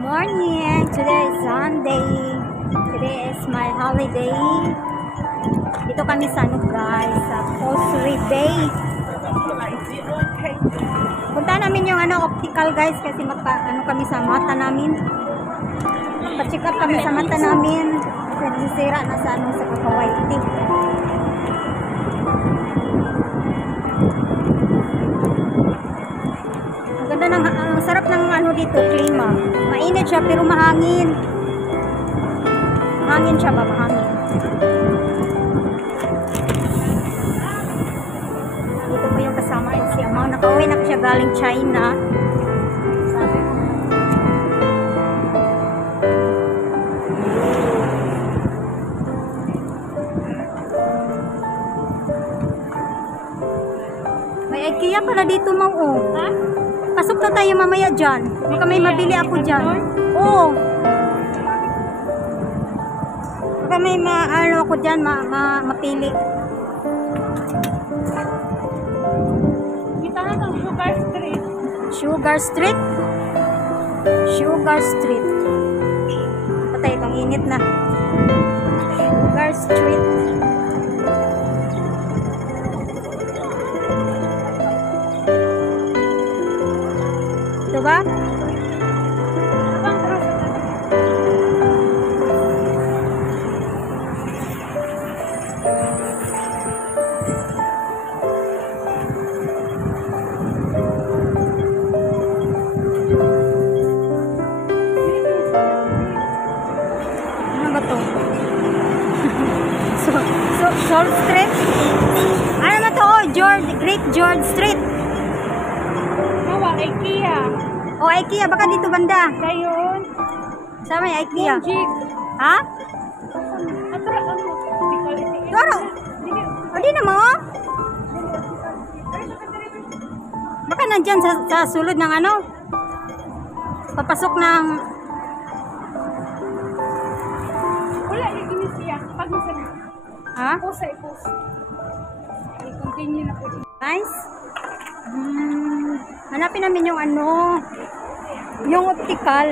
Morning! Today is Sunday. Today is my holiday. Dito kami sa guys, sa Osri Bay. Punta namin yung optical guys kasi kami sa mata namin. Pa-check up kami sa mata namin. Kasi nasisira na sa sa Kakawaiti. Ang sarap ng dito, klima. Mainit siya pero mahangin. Mahangin siya ba? Mahangin. Dito ko yung kasama ko si Amang. Nakauwi na siya galing China. Sabi ko. May IKEA pala dito, Mang. Ha? Pasok na tayo mamaya dyan. Baka may mabili ako dyan. Oo. Baka may ako dyan, mapili. Kita na ng Sugar Street. Sugar Street? Sugar Street. Patay, pang init na. Sugar Street. Ito ba? Ano ba to? Soul Street? Ano ba to? Great George Street. IKEA. Oh, IKEA. Baka dito banda. Gayon. Sama yung IKEA. Jig. Ha? Doro. O, di na mo. Baka nandyan sa sulod ng papasok ng... Wala, ikinis siya. Pag masabi. Ha? Post. I-continue na po. Nice. Hanapin namin yung yung optical.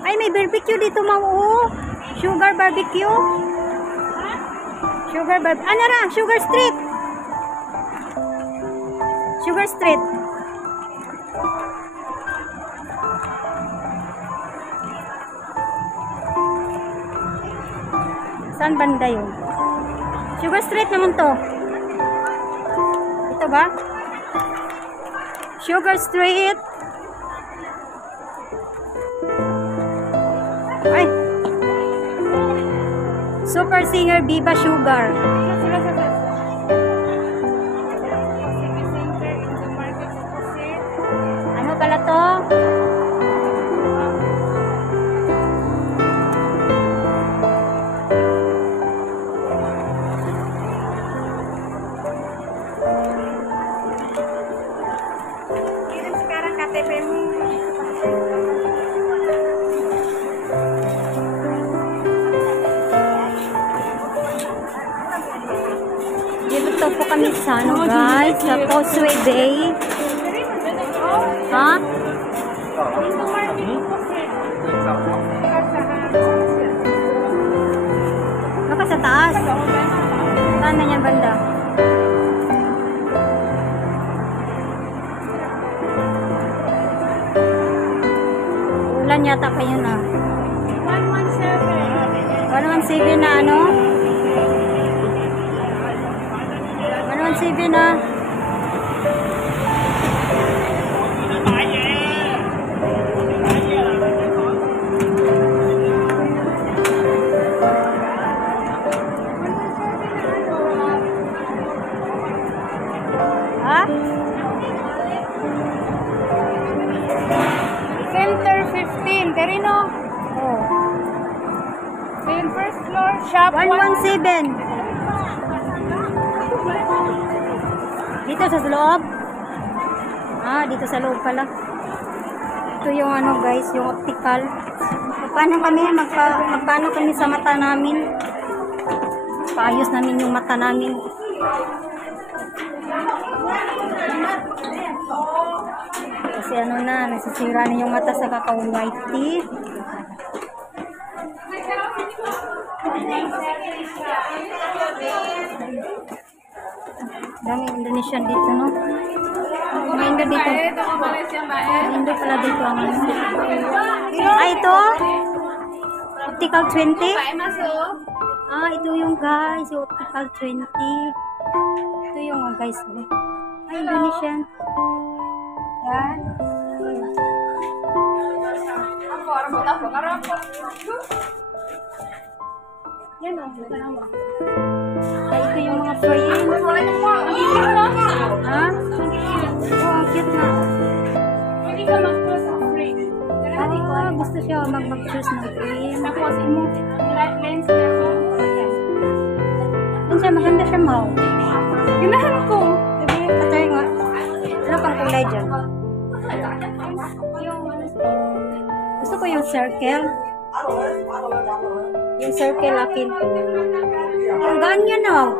Ay, may barbecue dito, Mau. Sugar barbecue. Sugar barbecue. Ano ra? Sugar Street. Sugar Street. Saan banda yun? Sugar Street naman to. Ito ba? Sugar Street. Ay. Super Singer Viva Sugar. Ano pala to? Dito po kami sa guys, sa Causeway Bay. Ha? Baka sa taas. Saan na yan banda? Ulan yata kayo na. 117 na 117 na. Ha? Center 15. Karino? Oh. First floor, shop 117. Dito sa loob? Ah, dito sa loob pala. Ito yung guys, yung optical. Paano kami sa mata namin? Paayos namin yung mata namin. Kasi Kasi ano na, nasisira na yung mata sa kaka-white teeth. Daming Indonesian dito, no? Mga Indo dito. Indo pala dito ang ano. Ah, ito? Optical 20? Ah, ito yung guys. Yung Optical 20. Ito yung guys. Ah, Indonesian. Yan. Yan o. Kaya ito yung mga frame. Ha? Oh, ang cute na. Pwede ka mag-cross ang frame. Ah, gusto siya mag-choose ng frame. Tapos, imo, lens na ko. Yun siya, maganda siya, Mau. Ginahan ko. Sabi, patay nga. Ano pang kulay dyan? Gusto ko yung circle. Yung circle akin. Ang gaan niya, no?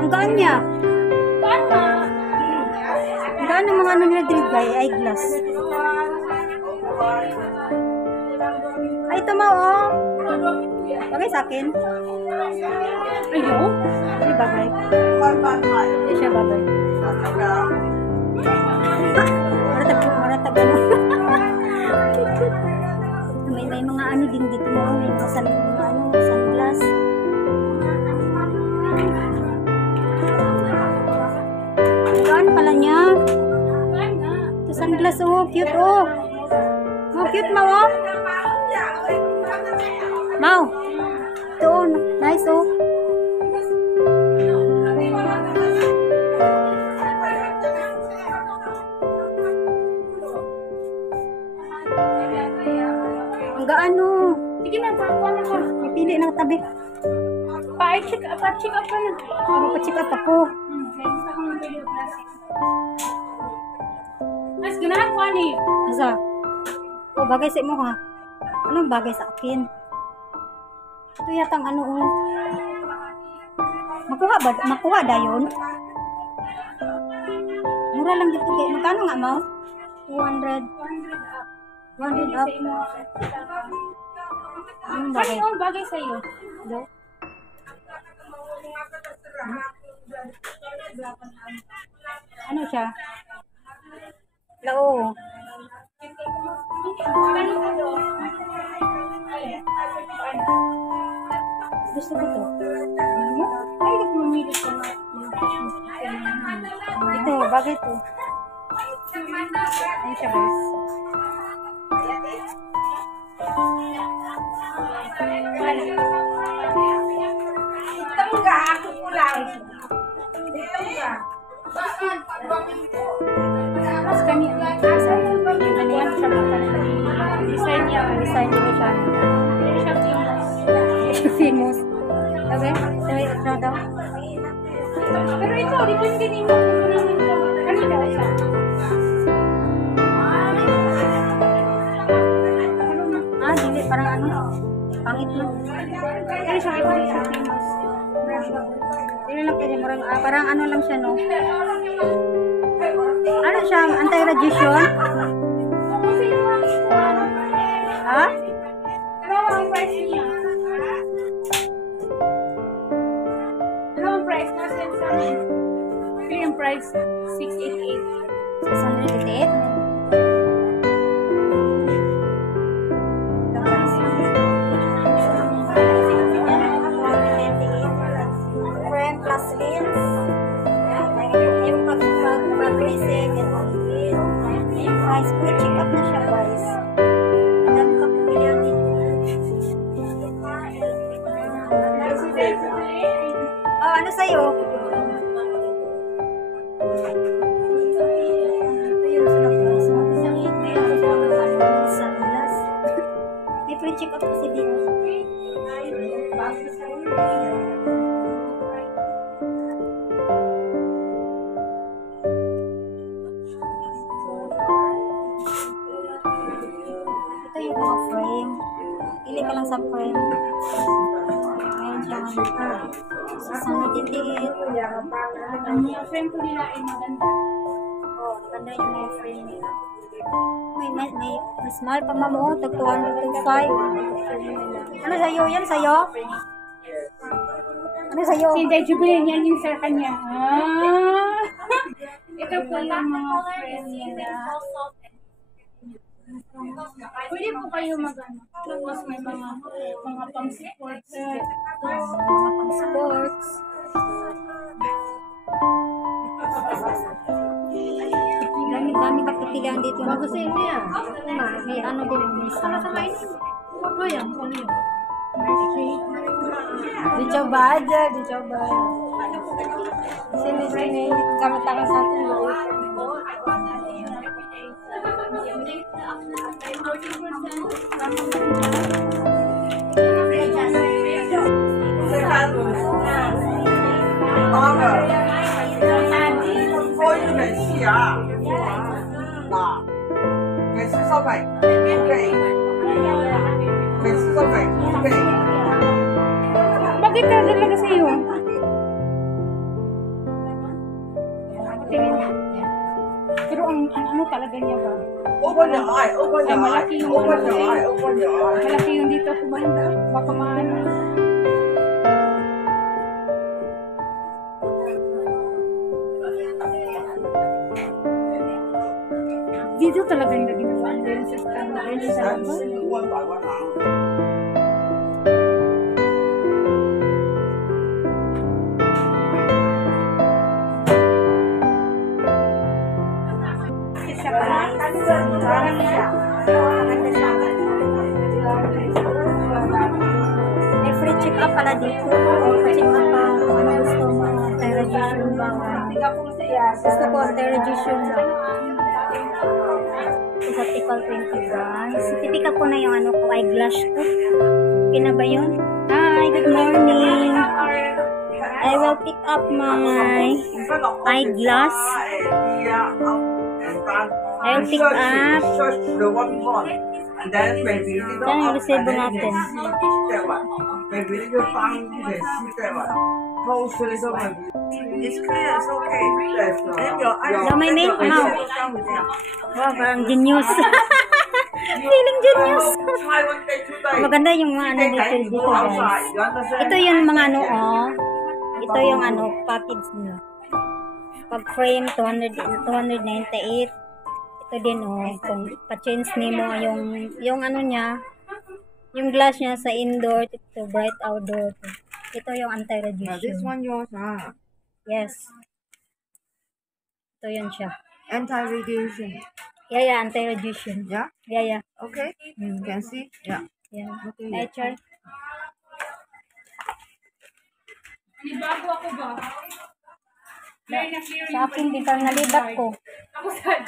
Ang gaan niya. Ang gaan ng mga ano nila dito, eyeglass. Ay, ito, Mau, oh. Bagay sa akin. Ayaw? Hindi bagay. Hindi siya bagay. Maratag ano. May mga ano din dito mo. May mga sunglass. Gaan pala niya. Ito sunglass, oh. Cute, oh. Oh, cute, Mau, oh. Mau. Ito, oh. Nice, oh. Ang gaano. Sige na, pakuha na ka. Pili ng tabi. Pa-check up ka na. Magpa-check up ako. Gusto ko ng video classic. Mas ganahan ko ani. Asa? Oh, bagay sa imo ha. Anong bagay sa akin? Ito yatang ano oh. Makuha dayon? Mura lang dito kay. Magkano nga mo? 200. 100 up. Anong bagay? Ano ang bagay sa iyo? Do? Ano siya? Lao. Gusto ko to. Ay, nagmamili ka na. Ito, bagay to. Ano siya guys? Tangga ako kulay. Tangga. Mas kani asa yung pagkakalian sa design niya, Design niya siya. siya famous. Famous. Okay? Sabi, ito daw. Pero ito, depende din mo kung ano ito. Kanina siya. Ah, dili. Parang ano? Pangit lang. Kaya siya, iba siya famous. Dili lang kaya parang ano lang siya, no? Ano siya? Anti-radiation? Ha? Ano ang price niya? Ano ang price? Nasa sa amin. Pili ang price, 688. 688? Frame plus lens. Yung pag-reset, yung price ko, check up na siya guys. Ang dami ka pumilihan dito. Oh, ano sa'yo? Ito yung sila guys. Sunglass. May free check up kasi dito. Ito yung mga frame. Pili ka lang sa frame. Ayan siya nga. Sana titiit. Ang frame ko nila ay maganda. Oh, maganda yung mga frame nila. May small pa mamo, tag 205. Ano sa'yo? Yan sa'yo? Ano sa'yo? Hindi, Jubilin, yan yung sa kanya. Ah! Ito po yung mga friend nila. Pwede po kayo mag-ano. Tapos may mga pang-sports. Sports. Dami pagpipilian dito. Bago sa inyo yan. May ano din. May sunglass. Ano yan? Ano yun? Di coba aja, dicoba. Sini kamu tangan satu loh. Bakit talaga sa iyo? Pero ang ano talaga niya ba? Open your eye, open your eye, Malaki yung open your eye, open your eye. malaki yung dito sa banda. Baka maano. Dito talaga yung ginawa din sa stand. Sa That's one by one now. May free check-up pala dito. Check-up pa. Ano gusto mo? Anti-radiation ba? Gusto ko anti-radiation ba? Sa Tipal 20 guys. Tipika ko na yung ano ko, eyeglass ko. Okay na ba yun? Hi, good morning. I will pick up my eyeglass. I will pick up. Search the one point. And then maybe you Yan yung resibo natin. that one. Maybe you find you can see that one. Close to this one. It's clear, it's okay. Then your eyes. May make now. Wow, parang genius. Feeling genius. Try one day, 2 days. Maganda yung mga ano dito guys. Ito yung mga ano oh. Ito yung ano package nila. Pag frame 298. Ito din oh, kung pa-change nimo yung ano niya, yung glass niya sa indoor to bright outdoor. Ito yung Now this anti-radiation. one yours, Yes. Ito yun siya. anti-radiation. Yeah, anti-radiation. Yeah, Yeah. okay. You can see. Yeah. Yeah. Okay. Ay, try. Bago ako ba? Clear na clear Sa akin, bitaw nalibat ko. Ako saan?